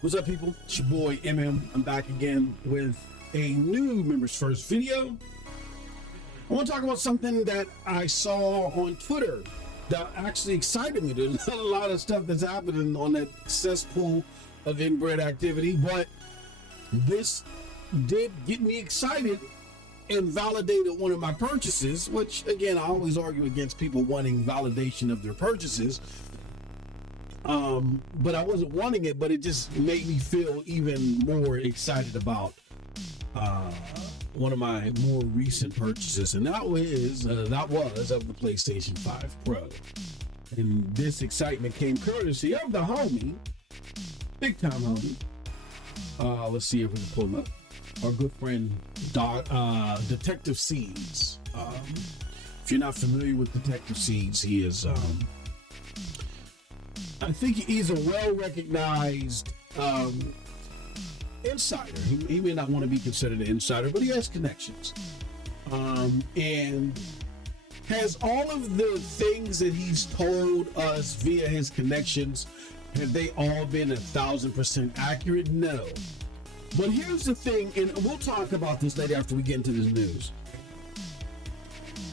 What's up, people? It's your boy MM. I'm back again with a new Members First video. I want to talk about something that I saw on Twitter that actually excited me. There's not a lot of stuff that's happening on that cesspool of inbred activity, but this did get me excited and validated one of my purchases, which again, I always argue against people wanting validation of their purchases. But I wasn't wanting it, but it just made me feel even more excited about one of my more recent purchases, and that was of the PlayStation 5 Pro. And this excitement came courtesy of the homie, big time homie. Let's see if we can pull him up. Our good friend Detective Seeds. If you're not familiar with Detective Seeds, he is I think he's a well-recognized insider. He may not want to be considered an insider, but he has connections. And has all of the things that he's told us via his connections, have they all been 1,000% accurate? No. But here's the thing, and we'll talk about this later after we get into this news.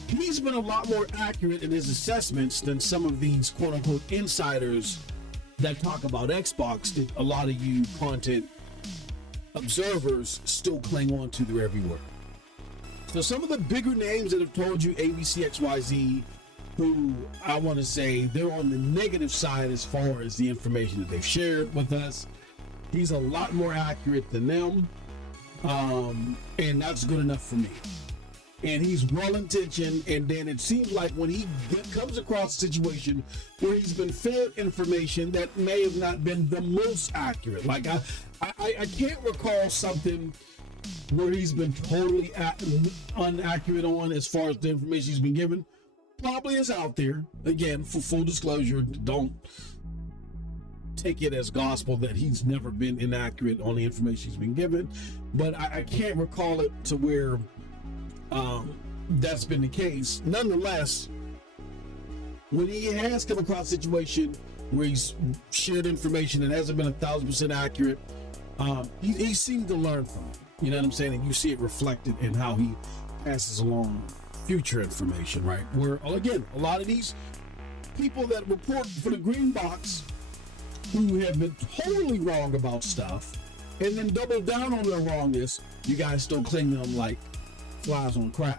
He's been a lot more accurate in his assessments than some of these quote-unquote insiders that talk about Xbox that a lot of you content observers still cling on to their every word. So some of the bigger names that have told you ABC, XYZ, who I want to say they're on the negative side as far as the information that they've shared with us, he's a lot more accurate than them, and that's good enough for me. And he's well-intentioned, and then it seems like when he comes across a situation where he's been fed information that may have not been the most accurate. Like I can't recall something where he's been totally inaccurate on as far as the information he's been given. Probably is out there. Again, for full disclosure, don't take it as gospel that he's never been inaccurate on the information he's been given. But I can't recall it to where that's been the case. Nonetheless, when he has come across a situation where he's shared information that hasn't been 1,000% accurate, he seemed to learn from it. You know what I'm saying? And you see it reflected in how he passes along future information, right? Where, again, a lot of these people that report for the green box who have been totally wrong about stuff and then double down on their wrongness, you guys still cling to them like flies on crack.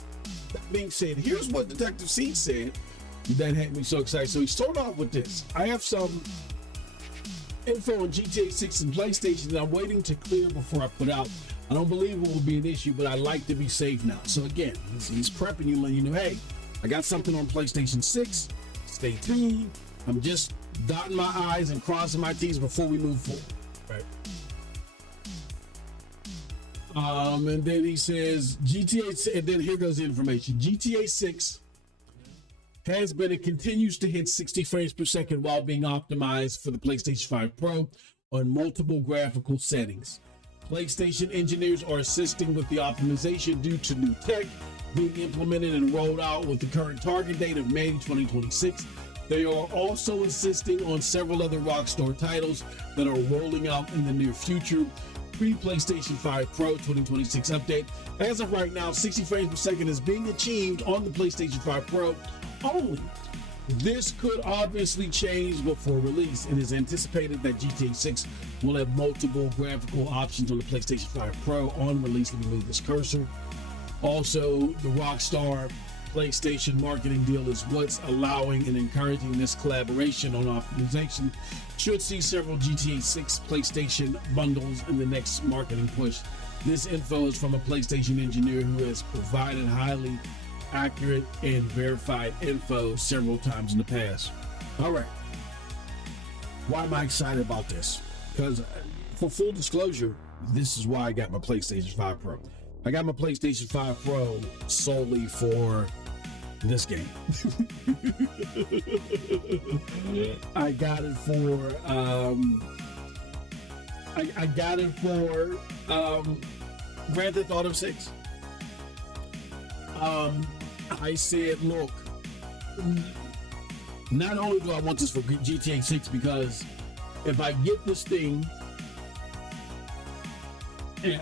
That being said, here's what Detective C said that had me so excited. So he started off with this. I have some info on GTA 6 and PlayStation that I'm waiting to clear before I put out. I don't believe it will be an issue, but I like to be safe now. So again, he's prepping you, letting you know, hey, I got something on PlayStation 6. Stay tuned. I'm just dotting my I's and crossing my T's before we move forward. Right. And then he says GTA, and then here goes the information. GTA 6 has been and continues to hit 60 frames per second while being optimized for the PlayStation 5 Pro on multiple graphical settings. PlayStation engineers are assisting with the optimization due to new tech being implemented and rolled out with the current target date of May 2026. They are also assisting on several other Rockstar titles that are rolling out in the near future. Pre-PlayStation 5 Pro 2026 update. As of right now, 60 frames per second is being achieved on the PlayStation 5 Pro only. This could obviously change before release. It is anticipated that GTA 6 will have multiple graphical options on the PlayStation 5 Pro on release. Let me move this cursor. Also, the Rockstar PlayStation marketing deal is what's allowing and encouraging this collaboration on optimization. Should see several GTA 6 PlayStation bundles in the next marketing push. This info is from a PlayStation engineer who has provided highly accurate and verified info several times in the past. All right. Why am I excited about this? Because for full disclosure, this is why I got my PlayStation 5 Pro. I got my PlayStation 5 Pro solely for this game. I got it for Grand Theft Auto 6. I said, look, not only do I want this for GTA 6, because if I get this thing And,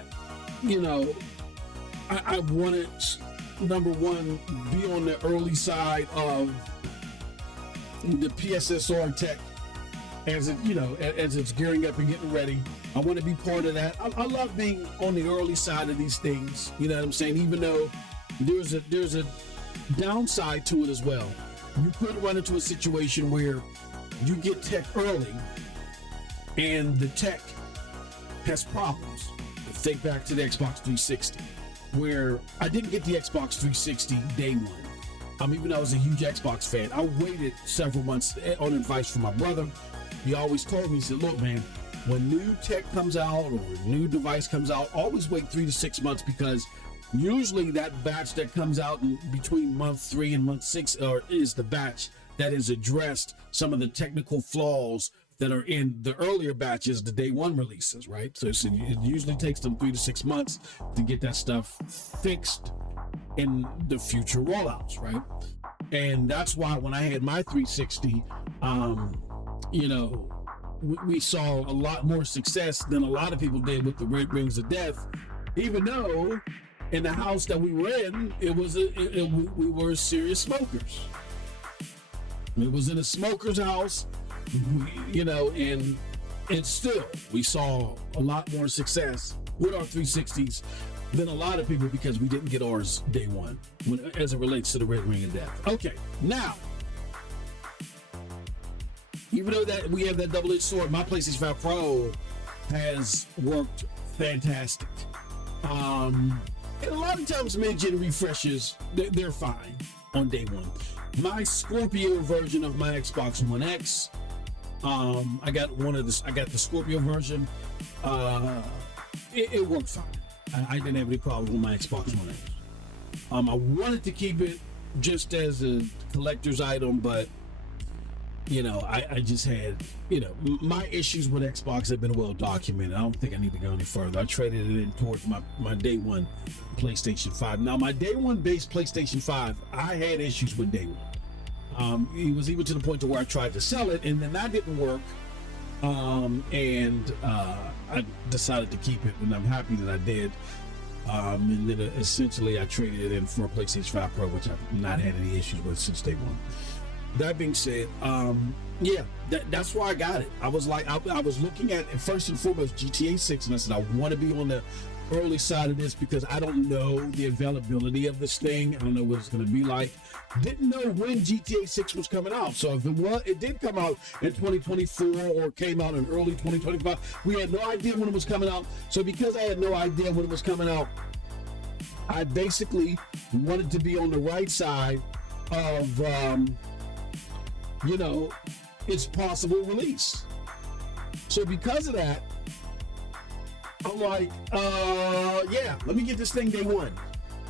you know, I wanted, number one, be on the early side of the PSSR tech as it, you know, as it's gearing up and getting ready. I want to be part of that. I love being on the early side of these things. You know what I'm saying? Even though there's a downside to it as well. You could run into a situation where you get tech early and the tech has problems. Think back to the Xbox 360, where I didn't get the Xbox 360 day one. Even though I was a huge Xbox fan, I waited several months on advice from my brother. He always told me, he said, look, man, when new tech comes out or a new device comes out, always wait 3 to 6 months, because usually that batch that comes out in between month 3 and month 6 is the batch that has addressed some of the technical flaws that are in the earlier batches, the day one releases, right? So it usually takes them 3 to 6 months to get that stuff fixed in the future rollouts, right? And that's why when I had my 360, you know, we saw a lot more success than a lot of people did with the Red Rings of Death, even though in the house that we were in, we were serious smokers. It was in a smoker's house, you know, and still we saw a lot more success with our 360s than a lot of people, because we didn't get ours day one as it relates to the Red Ring of Death. Okay, now, even though that we have that double-edged sword, my PlayStation 5 Pro has worked fantastic. And a lot of times mid-gen refreshes, they're fine on day one. My Scorpio version of my Xbox One X, I got the Scorpio version. It worked fine. I didn't have any problem with my Xbox One X. I wanted to keep it just as a collector's item, but you know, I just had, you know, my issues with Xbox have been well documented. I don't think I need to go any further. I traded it in towards my day one PlayStation 5. Now, my day one base PlayStation 5, I had issues with day one. It was even to the point to where I tried to sell it, and then that didn't work. And I decided to keep it, and I'm happy that I did. And then essentially I traded it in for a PlayStation 5 Pro, which I've not had any issues with since day one. That being said, yeah, that's why I got it. I was like, I was looking at, first and foremost, GTA 6, and I said, I want to be on the early side of this because I don't know the availability of this thing. I don't know what it's going to be like. Didn't know when GTA 6 was coming out. So if it did come out in 2024 or came out in early 2025, we had no idea when it was coming out. So because I had no idea when it was coming out, I basically wanted to be on the right side of, you know, its possible release. So because of that, I'm like, yeah, let me get this thing day one.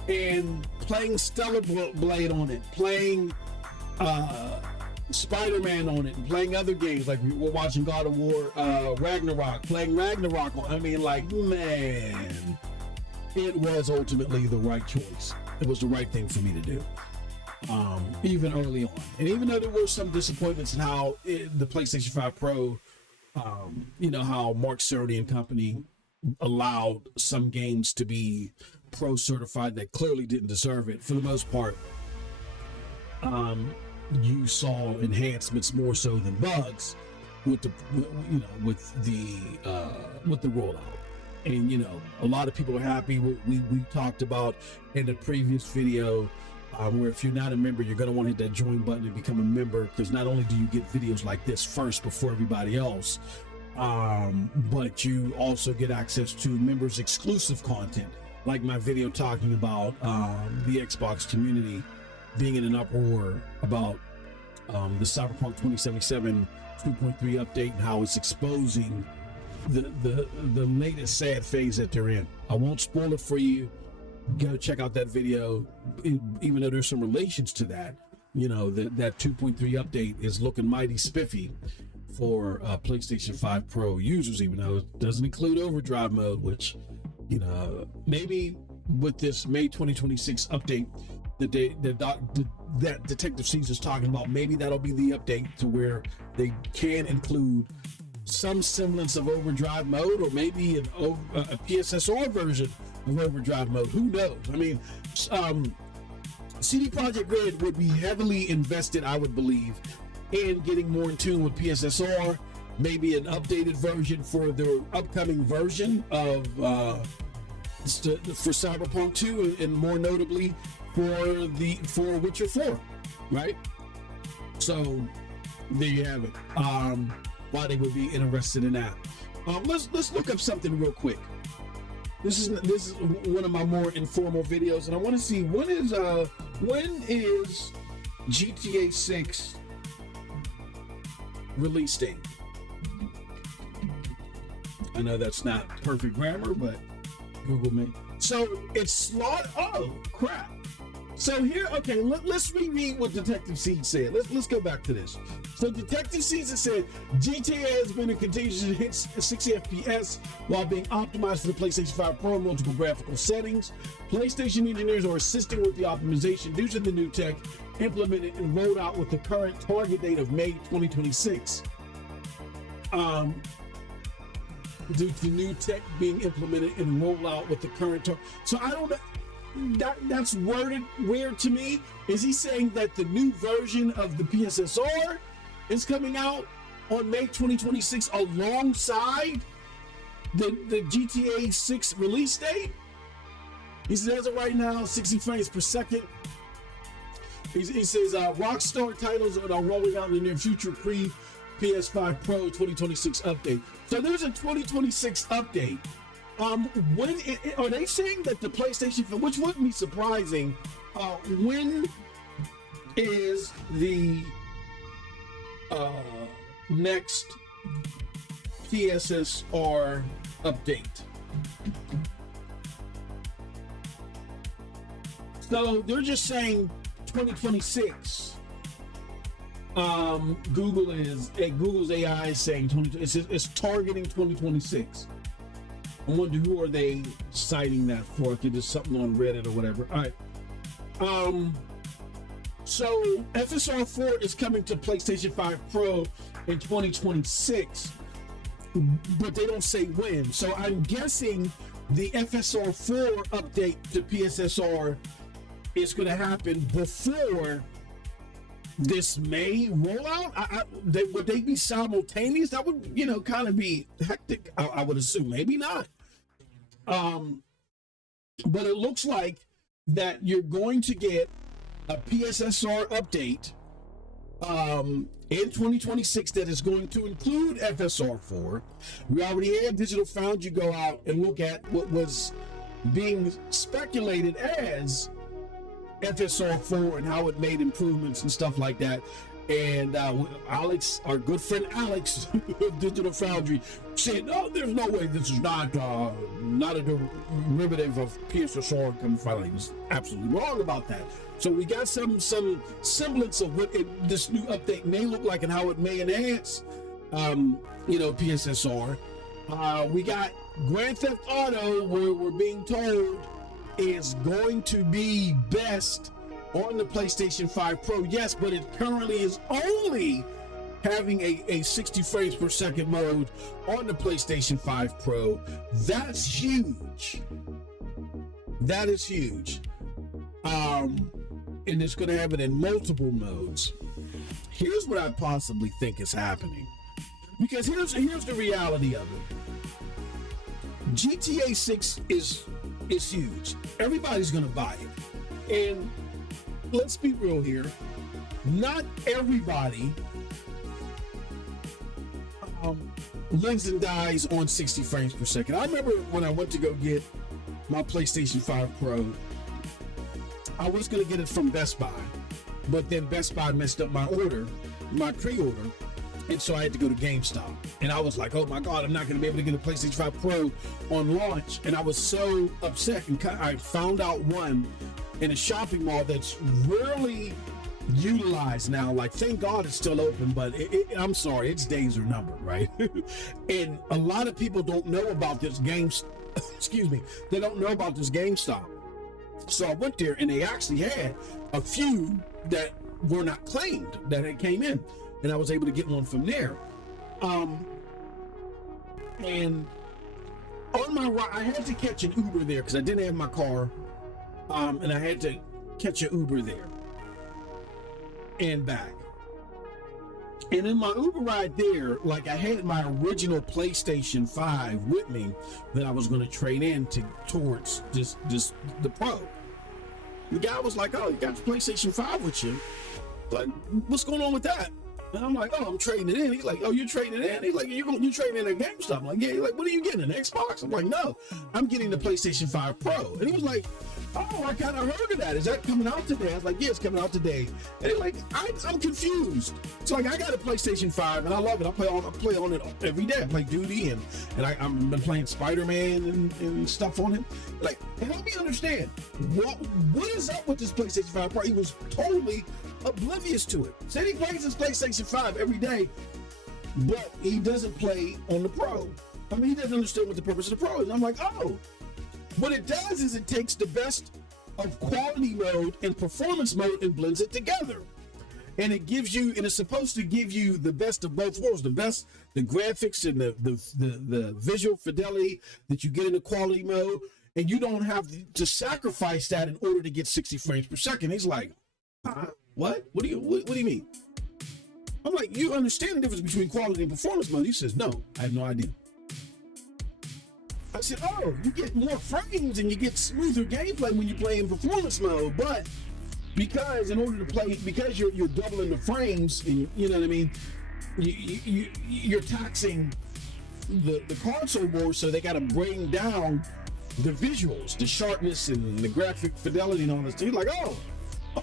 And playing Stellar Blade on it, playing Spider-Man on it, and playing other games, like we're watching God of War Ragnarok, playing Ragnarok on, I mean, like, man, it was ultimately the right choice. It was the right thing for me to do. Even early on. And even though there were some disappointments in how the PlayStation 5 Pro, you know, how Mark Cerny and company allowed some games to be Pro certified that clearly didn't deserve it. For the most part, you saw enhancements more so than bugs with the, you know, with the rollout. And, you know, a lot of people are happy. We talked about in the previous video, where if you're not a member, you're going to want to hit that join button and become a member, because not only do you get videos like this first before everybody else, but you also get access to members exclusive content, like my video talking about the Xbox community being in an uproar about the Cyberpunk 2077 2.3 update and how it's exposing the latest sad phase that they're in. I won't spoil it for you. Go check out that video, even though there's some relations to that. You know, that 2.3 update is looking mighty spiffy for PlayStation 5 Pro users, even though it doesn't include overdrive mode, which, you know, maybe with this May 2026 update that Detective Caesar's talking about, maybe that'll be the update to where they can include some semblance of overdrive mode, or maybe a PSSR version of overdrive mode. Who knows? I mean, CD Projekt Red would be heavily invested, I would believe, in getting more in tune with PSSR, maybe an updated version for their upcoming version of for Cyberpunk 2, and more notably for Witcher 4, right? So there you have it. Why they would be interested in that. Let's look up something real quick. This is one of my more informal videos, and I want to see when is GTA 6 release date. I know that's not perfect grammar, but Google me. So it's slot. Oh crap! So here, okay, let's reread what Detective Seed said. Let's go back to this. So Detective Seed said GTA has been in contention to hit 60 FPS while being optimized for the PlayStation 5 Pro in multiple graphical settings. PlayStation engineers are assisting with the optimization due to the new tech implemented and rolled out with the current target date of May 2026. Due to new tech being implemented and rolled out with the current target. So I don't know. That's worded weird to me. Is he saying that the new version of the PSSR is coming out on May 2026 alongside the GTA 6 release date? He says as of right now, 60 frames per second. He says Rockstar titles are rolling out in the near future pre PS5 Pro 2026 update. So there's a 2026 update. When are they saying that the PlayStation, which wouldn't be surprising, when is the next PSSR update? So they're just saying 2026. Google's AI is saying it's targeting 2026. I wonder who are they citing that for? If it's something on Reddit or whatever. All right. So FSR 4 is coming to PlayStation 5 Pro in 2026, but they don't say when. So I'm guessing the FSR 4 update to PSSR is going to happen before this May rollout. Would they be simultaneous? That would, kind of be hectic. I would assume. Maybe not. But it looks like that you're going to get a PSSR update in 2026 that is going to include FSR 4. We already had Digital Foundry go out and look at what was being speculated as FSR 4 and how it made improvements and stuff like that. And Alex, our good friend Alex of Digital Foundry, said, "No, there's no way this is not a derivative of PSSR." He was absolutely wrong about that. So we got some semblance of what this new update may look like and how it may enhance, PSSR. We got Grand Theft Auto, where we're being told is going to be best on the PlayStation 5 Pro. Yes, but it currently is only having a 60 frames per second mode on the PlayStation 5 Pro. That's huge. That is huge. And it's going to have it in multiple modes. Here's what I possibly think is happening. Because here's the reality of it. GTA 6 is huge. Everybody's going to buy it. And let's be real here. Not everybody lives and dies on 60 frames per second. I remember when I went to go get my PlayStation 5 Pro, I was going to get it from Best Buy, but then Best Buy messed up my pre-order, and so I had to go to GameStop. And I was like, oh my God, I'm not going to be able to get a PlayStation 5 Pro on launch. And I was so upset, and I found out one in a shopping mall that's rarely utilized now. Like, thank God it's still open, but I'm sorry, its days are numbered, right? And a lot of people don't know about this they don't know about this GameStop. So I went there, and they actually had a few that were not claimed that it came in, and I was able to get one from there. And on my ride, I had to catch an Uber there because I didn't have my car, and I had to catch an Uber there and back. And in my Uber ride there, like, I had my original PlayStation 5 with me that I was going to trade in towards just the Pro. The guy was like, "Oh, you got the PlayStation 5 with you? Like, what's going on with that?" And I'm like, "Oh, I'm trading it in." He's like, "Oh, you're trading it in?" He's like, "You trading in at GameStop?" I'm like, "Yeah." He's like, "What are you getting, an Xbox?" I'm like, "No, I'm getting the PlayStation 5 Pro." And he was like, "Oh, I kind of heard of that. Is that coming out today?" I was like, "Yeah, it's coming out today." And he's like, I'm confused. So, like, I got a PlayStation 5 and I love it. I play on it every day. I play Duty and I've been playing Spider-Man and stuff on it. Like, help me understand what is up with this PlayStation 5 Pro. He was totally oblivious to it. Said he plays his PlayStation 5 every day, but he doesn't play on the Pro. I mean, he doesn't understand what the purpose of the Pro is. And I'm like, oh. What it does is it takes the best of quality mode and performance mode and blends it together. And it gives you, and it's supposed to give you the best of both worlds, the graphics and the visual fidelity that you get in the quality mode, and you don't have to sacrifice that in order to get 60 frames per second. He's like, what? What do you mean? I'm like, you understand the difference between quality and performance mode? He says, no, I have no idea. I said, oh, you get more frames and you get smoother gameplay when you play in performance mode, but because in order to play, because you're doubling the frames, and you know what I mean, you're taxing the console more, so they got to bring down the visuals, the sharpness and the graphic fidelity and all this. He's like, oh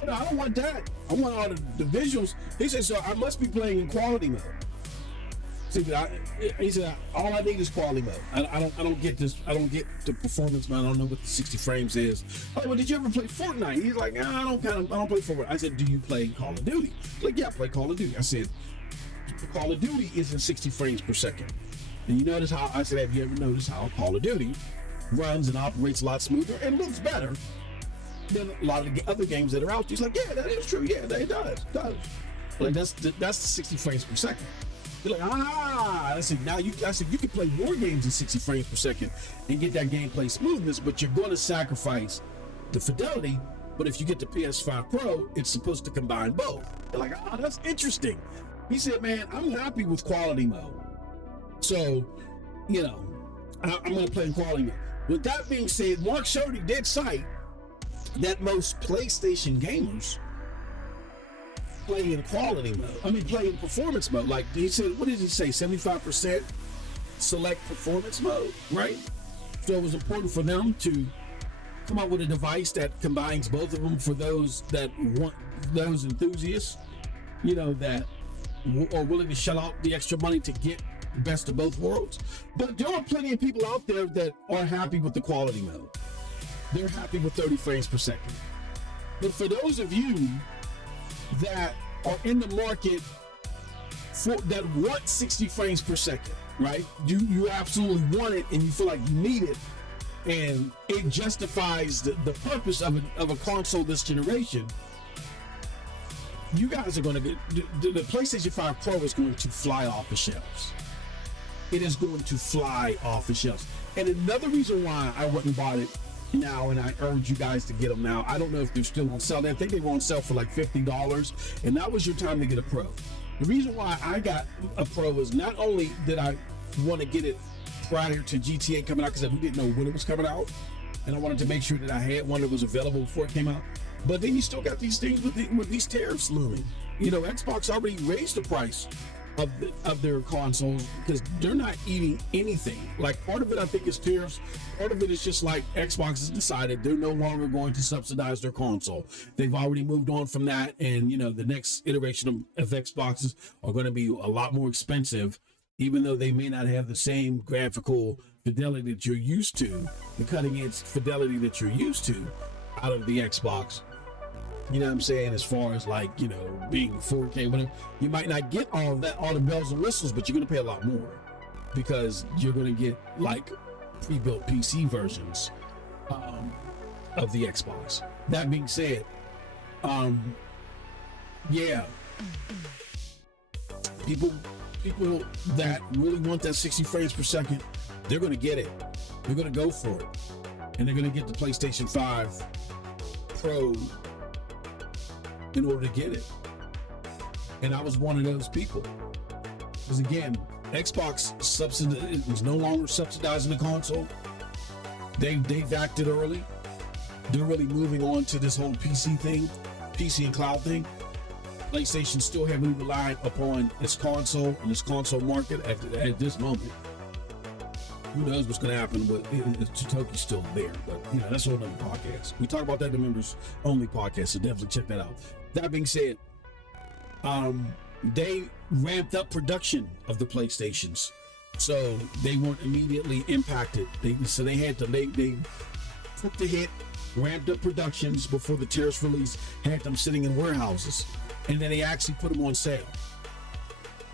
no, I don't want that. I want all the visuals. He said, so I must be playing in quality mode. He said, all I need is quality mode. I don't get this. I don't get the performance mode. I don't know what the 60 frames is. Oh, well, did you ever play Fortnite? He's like, nah, I don't play Fortnite. I said, do you play Call of Duty? He's like, yeah, I play Call of Duty. I said, Call of Duty is in 60 frames per second. And you notice how, I said, have you ever noticed how Call of Duty runs and operates a lot smoother and looks better than a lot of the other games that are out there? He's like, yeah, that is true. Yeah, it does. Like, that's the 60 frames per second. You're like, I said, you can play more games in 60 frames per second and get that gameplay smoothness, but you're going to sacrifice the fidelity. But if you get the PS5 Pro, it's supposed to combine both. You're like, that's interesting. He said, man, I'm happy with quality mode. So, I'm going to play in quality mode. With that being said, Mark Shody did cite that most PlayStation gamers play in quality mode. Play in performance mode. Like he said, what did he say? 75% select performance mode, right? So it was important for them to come up with a device that combines both of them for those enthusiasts, that are willing to shell out the extra money to get the best of both worlds. But there are plenty of people out there that are happy with the quality mode. They're happy with 30 frames per second. But for those of you that are in the market that want 60 frames per second, right? You absolutely want it and you feel like you need it, and it justifies the purpose of a console this generation. You guys are going to get the PlayStation 5 Pro is going to fly off the shelves. It is going to fly off the shelves. And another reason why I went and bought it now, and I urge you guys to get them now. I don't know if they're still on sale. I think they were on sale for like $50, and that was your time to get a Pro. The reason why I got a Pro is not only did I want to get it prior to GTA coming out, because we didn't know when it was coming out, and I wanted to make sure that I had one that was available before it came out. But then you still got these things with these tariffs looming. Xbox already raised the price of their consoles because they're not eating anything. Like, part of it, I think, is tariffs. Part of it is just like Xbox has decided they're no longer going to subsidize their console. They've already moved on from that, and the next iteration of Xboxes are going to be a lot more expensive, even though they may not have the same graphical fidelity that you're used to, the cutting edge fidelity that you're used to out of the Xbox. You know what I'm saying? As far as being 4K, whatever, you might not get all the bells and whistles, but you're going to pay a lot more because you're going to get like pre-built PC versions of the Xbox. That being said, people people that really want that 60 frames per second, they're going to get it. They're going to go for it. And they're going to get the PlayStation 5 Pro in order to get it. And I was one of those people. Because again, Xbox is no longer subsidizing the console. They've acted early. They're really moving on to this whole PC thing, PC and cloud thing. PlayStation still heavily relied upon its console and its console market at this moment. Who knows what's going to happen with Toki's still there, but that's a whole other podcast. We talk about that in the members only podcast, so definitely check that out. That being said, they ramped up production of the PlayStations, so they weren't immediately impacted. They took the hit, ramped up productions before the tariffs release, had them sitting in warehouses, and then they actually put them on sale.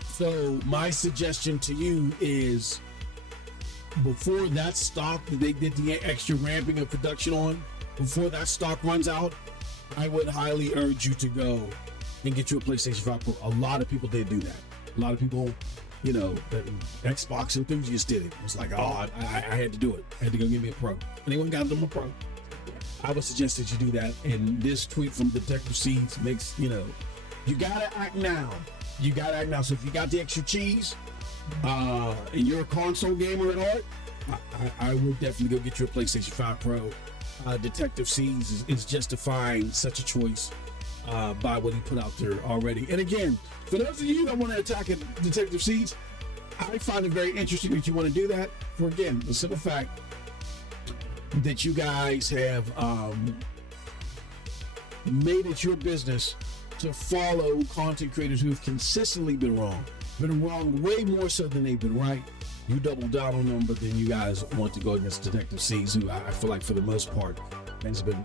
So my suggestion to you is, before that stock that they did the extra ramping of production on, before that stock runs out, I would highly urge you to go and get you a PlayStation 5 Pro. A lot of people did do that. A lot of people, Xbox enthusiasts did it. It was like, I had to do it. I had to go get me a Pro. Anyone got them a Pro? I would suggest that you do that. And this tweet from Detective Seeds makes, you gotta act now. You gotta act now. So if you got the extra cheese, and you're a console gamer at heart, I would definitely go get you a PlayStation 5 Pro. Detective Seeds is justifying such a choice by what he put out there already. And again, for those of you that want to attack Detective Seeds, I find it very interesting that you want to do that for, again, the simple fact that you guys have made it your business to follow content creators who have consistently been wrong way more so than they've been right. You double down on them, but then you guys want to go against Detective C's, who I feel like for the most part has been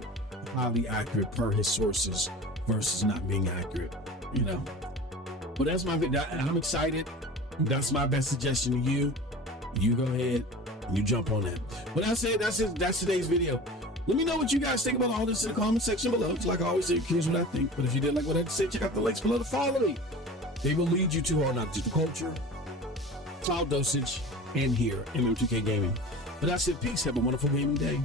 highly accurate per his sources versus not being accurate, But that's my video. I'm excited. That's my best suggestion to you. You go ahead, you jump on that. But that's it. That's today's video. Let me know what you guys think about all this in the comment section below. It's like I always say, here's what I think. But if you did like what I said, check out the links below to follow me. They will lead you to our not just culture, cloud dosage, and here, MM2K Gaming. But that's it. Peace. Have a wonderful gaming day.